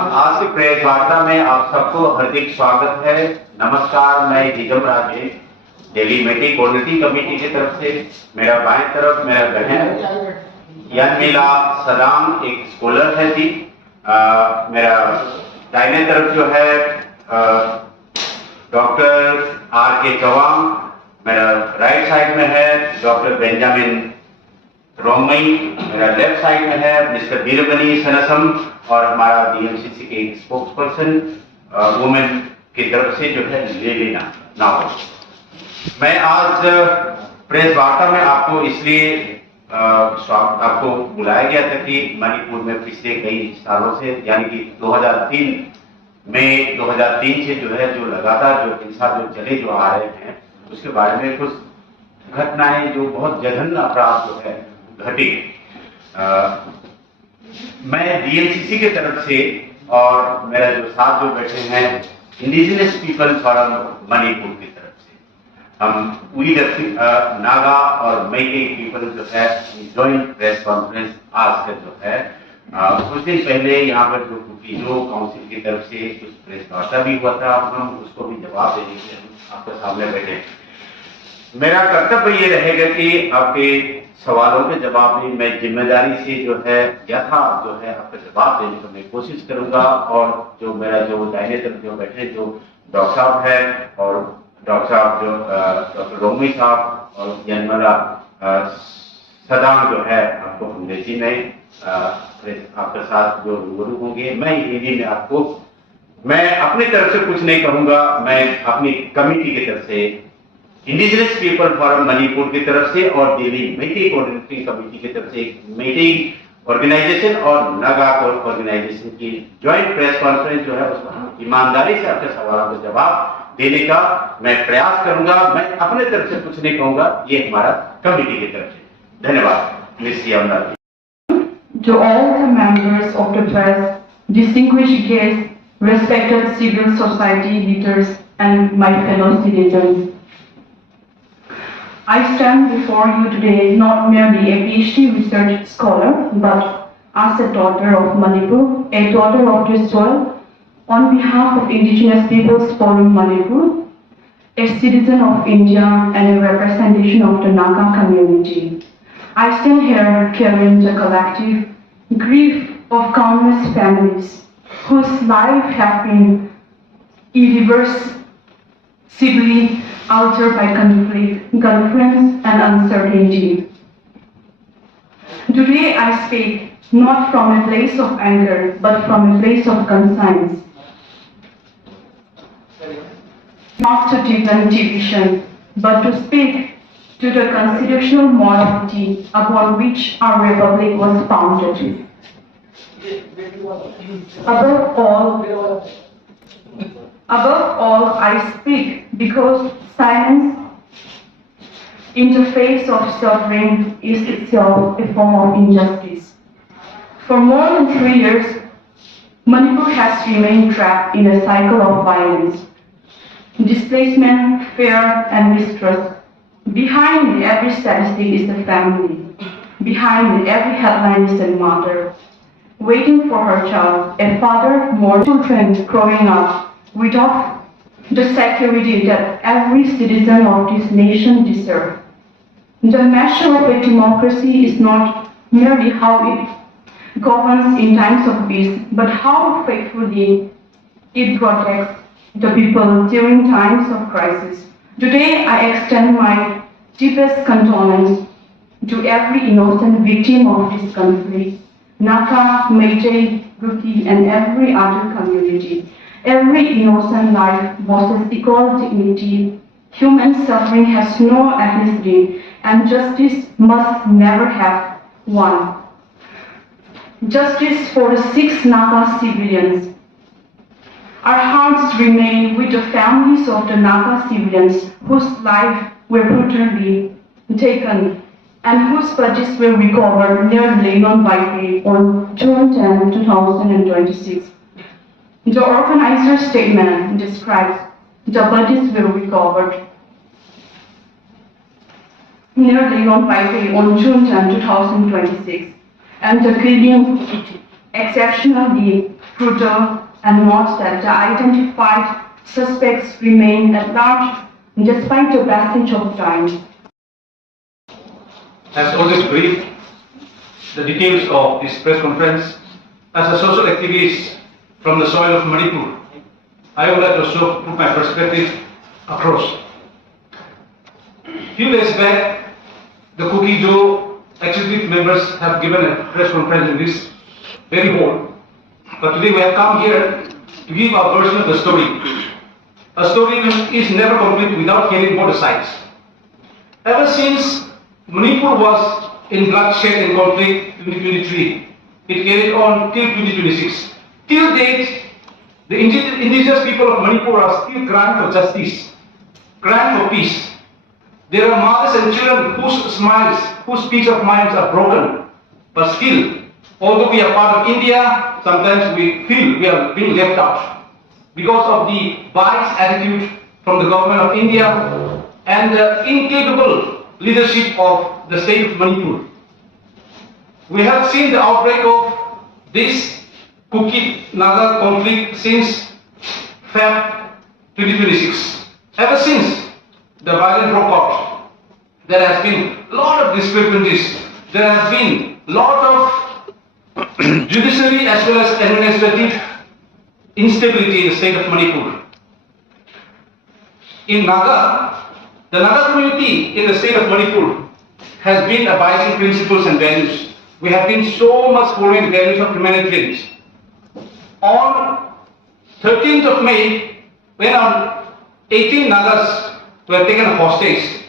आज की प्रेस वार्ता में आप सबको हार्दिक स्वागत है। नमस्कार, मैं निगम राजे, दिल्ली मेटी कोऑर्डिनेटिंग कमेटी की तरफ से। मेरा बाएं तरफ मेरा बहन यानमिला सदाम एक स्कॉलर है जी। मेरा दाहिने तरफ जो है डॉक्टर R.K. चौहान, मेरा राइट साइड में है डॉक्टर बेंजामिन रोमई, मेरा लेफ्ट साइड में है मिस्टर बीरबनी सनसम और हमारा DMCC के स्पोक्स पर्सन वुमेन की तरफ से जो है लेना ना हो। मैं आज प्रेस वार्ता में आपको इसलिए आपको बुलाया गया था कि मणिपुर में पिछले कई सालों से यानी कि 2003 से जो है जो लगातार जो हिंसा जो चले जो आ रहे हैं उसके बारे में कुछ घटनाएं जो बहुत जघन्य अपराध जो है घटी। मैं DMCC की तरफ से और मेरा जो साथ जो बैठे हैं इंडिजिनस पीपल फोरम मणिपुर की तरफ से हम नागा और मैते पीपल जो है जॉइंट प्रेस कॉन्फ्रेंस आज का जो है कुछ दिन पहले यहाँ पर जो कुकीजो काउंसिल की तरफ से कुछ प्रेस वार्ता भी हुआ था, हम उसको भी जवाब देने के लिए आपके सामने बैठे। मेरा कर्तव्य ये रहेगा कि आपके सवालों के जवाब में मैं जिम्मेदारी से जो है यथार्थ जो है आपका जवाब देने की मैं कोशिश करूंगा। और जो मेरा जो दाहिने तरफ जो बैठे जो डॉक्टर साहब है और डॉक्टर साहब जो डॉक्टर रोमी साहब और यानमिला सदाम जो है आपको अंग्रेजी में आपके साथ जो रूबरू होंगे। मैं हिंदी में मैं अपनी तरफ से कुछ नहीं कहूंगा, मैं अपनी कमेटी की तरफ से इंडिजिनस पीपल फोरम मणिपुर की तरफ से और दिल्ली मेटी कोऑर्डिनेटिंग कमेटी की तरफ से मेटी ऑर्गेनाइजेशन और नागा ऑर्गेनाइजेशन की ज्वाइंट प्रेस कॉन्फ्रेंस जो है उसमें हम ईमानदारी से आपके सवालों का जवाब देने का मैं प्रयास करूंगा। मैं अपने तरफ से कुछ नहीं कहूंगा, ये हमारा कमेटी की तरफ से। धन्यवाद miss यामला। To all the members of the press, distinguished guests, respected civil society leaders, and my fellow citizens. I stand before you today not merely a PhD research scholar, but as a daughter of Manipur, a daughter of the soil, on behalf of Indigenous Peoples Forum Manipur, a citizen of India and a representation of the Naga community. I stand here carrying the collective grief of countless families whose lives have been irreversibly altered by conflict, and uncertainty. Today I speak not from a place of anger, but from a place of conscience. Not to deepen division, but to speak to the constitutional morality upon which our republic was founded. Above all, I speak because silence in the face of suffering is itself a form of injustice. For more than 3 years, Manipur has remained trapped in a cycle of violence, displacement, fear, and mistrust. Behind every statistic is a family. Behind every headline is a mother waiting for her child, a father, more children growing up without the security that every citizen of this nation deserves. The measure of a democracy is not merely how it governs in times of peace, but how faithfully it protects the people during times of crisis. Today, I extend my deepest condolence to every innocent victim of this conflict, Naka, Meitei, Ruki, and every other community. Every innocent life possesses equal dignity. Human suffering has no ethnicity, and justice must never have one. Justice for the 6 Naga civilians. Our hearts remain with the families of the Naga civilians whose lives were brutally taken and whose bodies were recovered near Legon Baipe on June 10, 2026. The organizer's statement describes the bodies were recovered near Legon Baipe on June 10, 2026, and the killings exceptionally brutal, and notes that the identified suspects remain at large despite the passage of time. As always briefed the details of this press conference, as a social activist from the soil of Manipur, I would like to also put my perspective across. Few days back, the Kuki-Do executive members have given a press conference in this very hall. But today we have come here to give our version of the story. A story which is never complete without hearing both sides. Ever since Manipur was in bloodshed and conflict in 2023, it carried on till 2026. Till date, the indigenous people of Manipur are still crying for justice, crying for peace. There are mothers and children whose smiles, whose peace of minds are broken. But still, although we are part of India, sometimes we feel we are being left out because of the biased attitude from the government of India and the incapable leadership of the state of Manipur. We have seen the outbreak of this Kuki-Naga conflict since Feb 2026. Ever since the violence broke out, there has been a lot of discrepancies. There has been a lot of judiciary as well as administrative instability in the state of Manipur. In Naga, the Naga community in the state of Manipur has been abiding principles and values. We have been so much following values of humanitarians. On 13th of May, when our 18 Nagas were taken hostage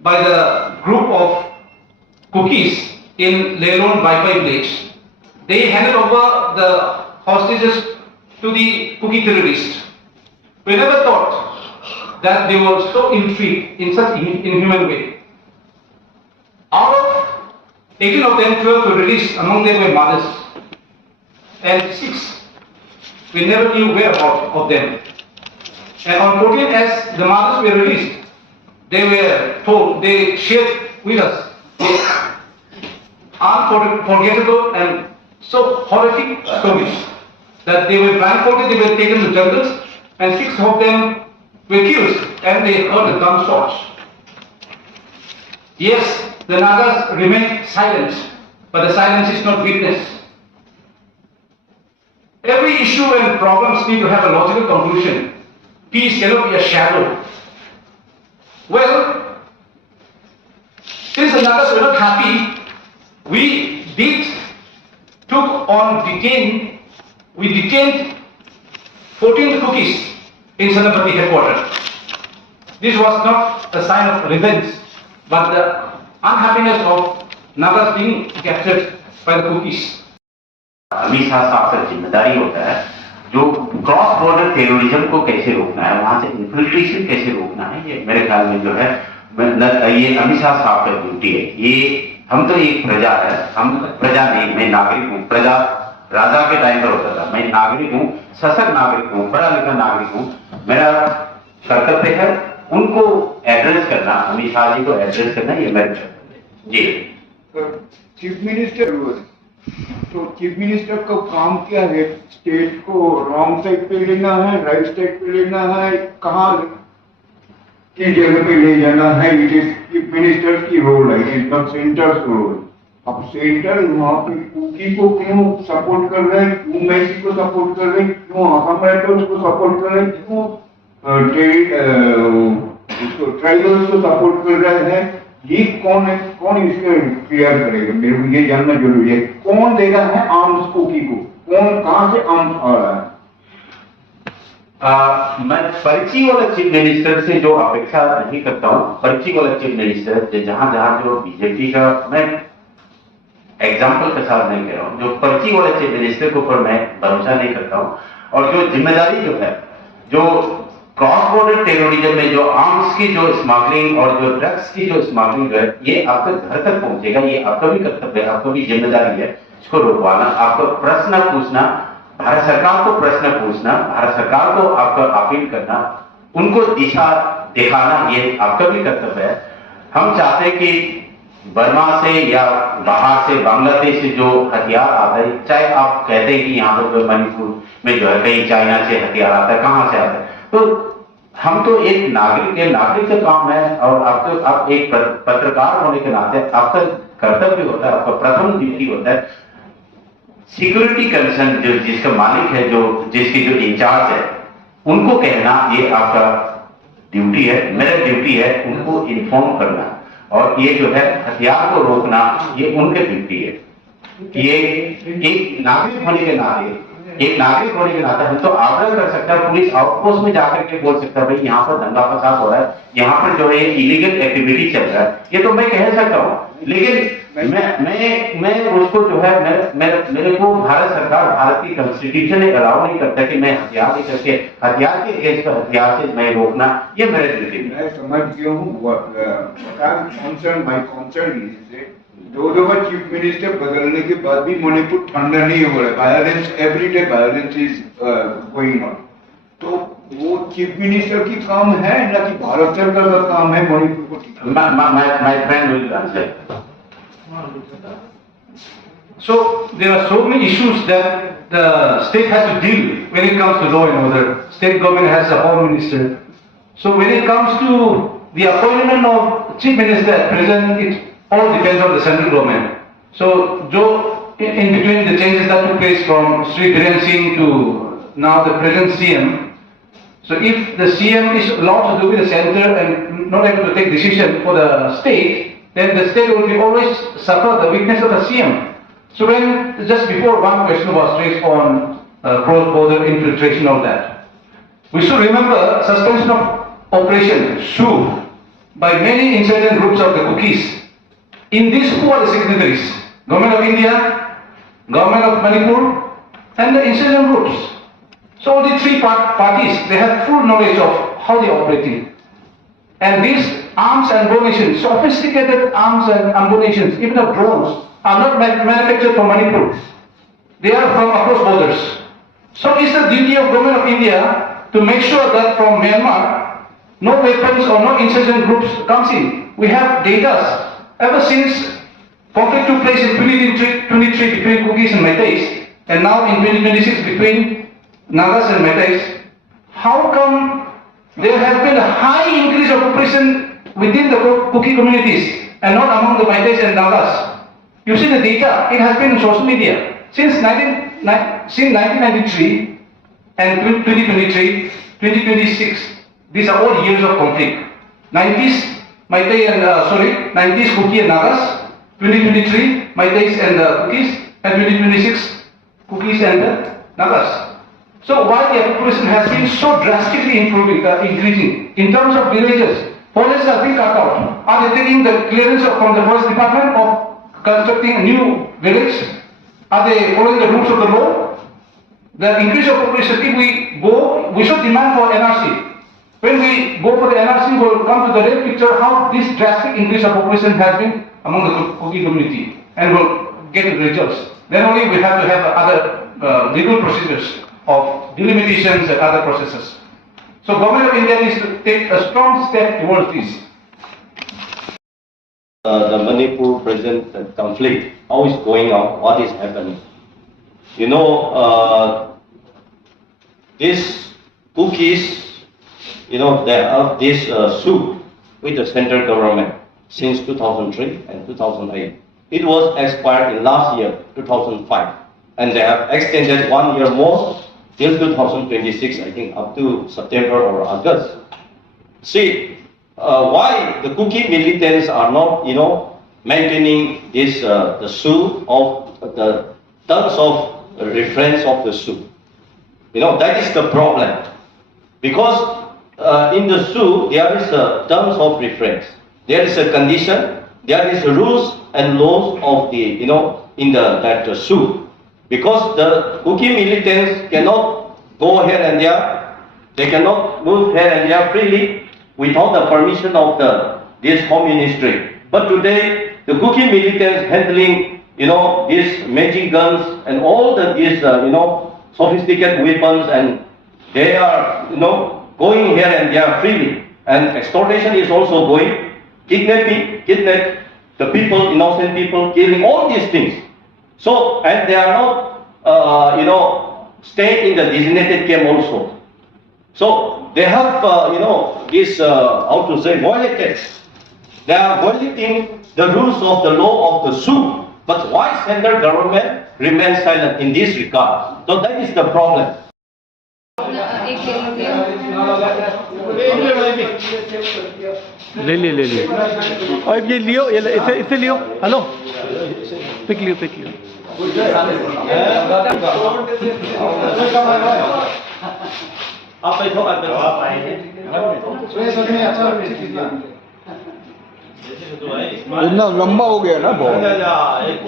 by the group of Kukis in Lelon Baipai village, they handed over the hostages to the Kuki terrorists. We never thought that they were so intrigued in such inhuman way. Out of 18 of them, 12 were released, among them were mothers, and 6 we never knew whereabouts of them. And on 14th, as the mothers were released, they were told, they shared with us unforgettable and so horrific stories that they were blindfolded, they were taken to jungles, and 6 of them were killed, and they heard the gunshots. Yes, the Nagas remained silent, but the silence is not weakness. Every issue and problems need to have a logical conclusion. Peace cannot be a shadow. Well, since the Nagas were not happy, we detained 14 Kukis in Sanapati headquarters. This was not a sign of revenge, but the unhappiness of Nagas being captured by the Kukis. हमेशा साफ साफ जिम्मेदारी होता है जो cross border terrorism को कैसे रोकना है, वहां से इन्फिल्ट्रेशन कैसे रोकना है, ये मेरे ख्याल में जो है ये हमेशा साफ का ड्यूटी है। ये हम तो एक प्रजा है, हम प्रजा नहीं, मैं नागरिक हूँ। प्रजा राजा के टाइम पर होता था, मैं नागरिक हूँ, सशक्त नागरिक हूँ, पढ़ा लिखा नागरिक हूँ। मेरा कर्तव्य है उनको एड्रेस करना, अमित शाह जी को एड्रेस करना, ये मेरा कर्तव्य है। जी चीफ मिनिस्टर, तो चीफ मिनिस्टर का काम क्या है? स्टेट को रॉन्ग साइड पे लेना है, राइट साइड पे लेना है, कहाँ की जगह पे ले जाना है? इट इज चीफ मिनिस्टर की रोल है, इट नॉट सेंटर रोल। अब सेंटर वहाँ पे कुकी को क्यों सपोर्ट कर रहे हैं, क्यों मैसी को सपोर्ट कर रहे हैं, क्यों असम राइटर्स को सपोर्ट कर रहे हैं, क्यों ट्राइबल्स को सपोर्ट कर रहे हैं? ये कौन है, कौन इसको क्लियर करेगा? मेरे को ये जानना जरूरी है। कौन देगा है आर्म्स कुकी को, कौन कहां से आर्म्स आ रहा है? मैं पर्ची वाला चीफ मिनिस्टर से जो अपेक्षा नहीं करता हूँ, पर्ची वाला चीफ मिनिस्टर जहां जहां जो बीजेपी का, मैं एग्जाम्पल के साथ नहीं कह रहा हूँ, जो पर्ची वाले चीफ मिनिस्टर के ऊपर मैं भरोसा नहीं करता हूँ। और जो जिम्मेदारी जो है, जो क्रॉस बॉर्डर टेररिज्म में जो आर्म्स की जो स्मगलिंग और जो ड्रग्स की जो स्मगलिंग है, ये आपके घर तक पहुंचेगा, ये आपका भी कर्तव्य है, आपका भी जिम्मेदारी है इसको रोकवाना, आपको प्रश्न पूछना, भारत सरकार को प्रश्न पूछना, भारत सरकार को आपका अपील करना, उनको दिशा दिखाना, ये आपका भी कर्तव्य है। हम चाहते हैं कि बर्मा से या बाहर से बांग्लादेश से जो हथियार आता है, चाहे आप कहते हैं कि यहाँ पर मणिपुर में जो है कहीं चाइना से हथियार आता है, कहाँ से आता है, तो हम तो एक नागरिक का काम है। और आप एक पत्रकार होने के नाते आपका कर्तव्य होता है, आपका प्रथम ड्यूटी होता है सिक्योरिटी कंसर्न जो जिसका मालिक है, जो जिसकी जो इंचार्ज है, उनको कहना ये आपका ड्यूटी है, मेरा ड्यूटी है उनको इन्फॉर्म करना। और ये जो है हथियार को रोकना ये उनके ड्यूटी है। ये एक नागरिक होने के नाते हम तो आग्रह कर सकते हैं, पुलिस आउटपोस्ट में जाकर के बोल सकता है भाई यहाँ पर दंगा फसाद हो रहा है, यहाँ पर जो है ये इलीगल एक्टिविटी चल रहा है, ये तो मैं कह सकता हूँ। लेकिन मैं उसको जो है मेरे को भारत सरकार, भारत की कॉन्स्टिट्यूशन अलाउ नहीं करता कि मैं हथियार लेकर के हथियार के अगेंस्ट हथियार से मैं रोकना, ये मेरे ड्यूटी है। मैं समझ गया हूँ। माय कंसर्न इज दो बार चीफ मिनिस्टर बदलने के बाद भी मणिपुर ठंडा नहीं हो रहा है। Violence, everyday violence is going on. तो वो चीफ मिनिस्टर की काम है ना कि भारत सरकार का काम है मणिपुर को ठीक करना? My friend will answer. So there are so many issues that the state has to deal when it comes to law and order. State government has a home minister. So when it comes to the appointment of chief minister at present, it all depends on the central government. So in between the changes that took place from Sri Biren Singh to now the present CM, so if the CM is allowed to do with the center and not able to take decision for the state, then the state will be always suffer the weakness of the CM. So when just before one question was raised on cross-border infiltration of that, we should remember suspension of Operation SoO by many insurgent groups of the cookies. In this, who are the signatories? Government of India, Government of Manipur, and the insurgent groups. So the three parties, they have full knowledge of how they are operating. And these arms and ammunition, sophisticated arms and ammunitions, even the drones, are not manufactured from Manipur. They are from across borders. So it's the duty of Government of India to make sure that from Myanmar, no weapons or no insurgent groups comes in. We have data ever since conflict took place in 2023 between Cookies and Meiteis, and now in 2026 between Nagas and Meiteis. How come there has been a high increase of oppression within the Cookie communities and not among the Meiteis and Nagas? You see the data, it has been in social media. Since 1993 and 2023, 2026, these are all years of conflict. 90s, 90s Cookie and Nagas, 2023, Meiteis and Cookies, and 2026, Cookies and Nagas. So why the population has been so drastically increasing? In terms of villages, forests are being cut out. Are they taking the clearance from the forest department of constructing a new village? Are they following the rules of the law? The increase of population, if we go, we should demand for NRC. When we go for the NRC, we will come to the real picture how this drastic increase of population has been among the Cookie community, and we'll get the results. Then only we have to have other legal procedures of delimitations and other processes. So Government of India needs to take a strong step towards this. The Manipur present conflict, how is going on, what is happening. You know, these Cookies, you know, they have this suit with the central government since 2003 and 2008. It was expired in last year, 2005, and they have extended 1 year more till 2026, I think, up to September or August. See, why the Cookie militants are not, you know, maintaining this the SoO of the terms of reference of the SoO. You know, that is the problem, because in the SoO there is a terms of reference, there is a condition, there is a rules and laws of the, you know, in that SoO. Because the Cookie militants cannot go here and there, they cannot move here and there freely without the permission of this home ministry. But today, the Cookie militants handling, you know, these magic guns and all these, you know, sophisticated weapons, and they are, you know, going here and there freely. And extortion is also going, kidnap the people, innocent people, killing all these things. So, and they are not, staying in the designated camp also. So, they have, this, violated. They are violating the rules of the law of the SoO. But why central government remains silent in this regard? So that is the problem. ले लिए और ये लियो इसे लियो hello pick लियो आप बैठो इतना लंबा हो गया ना बहुत एक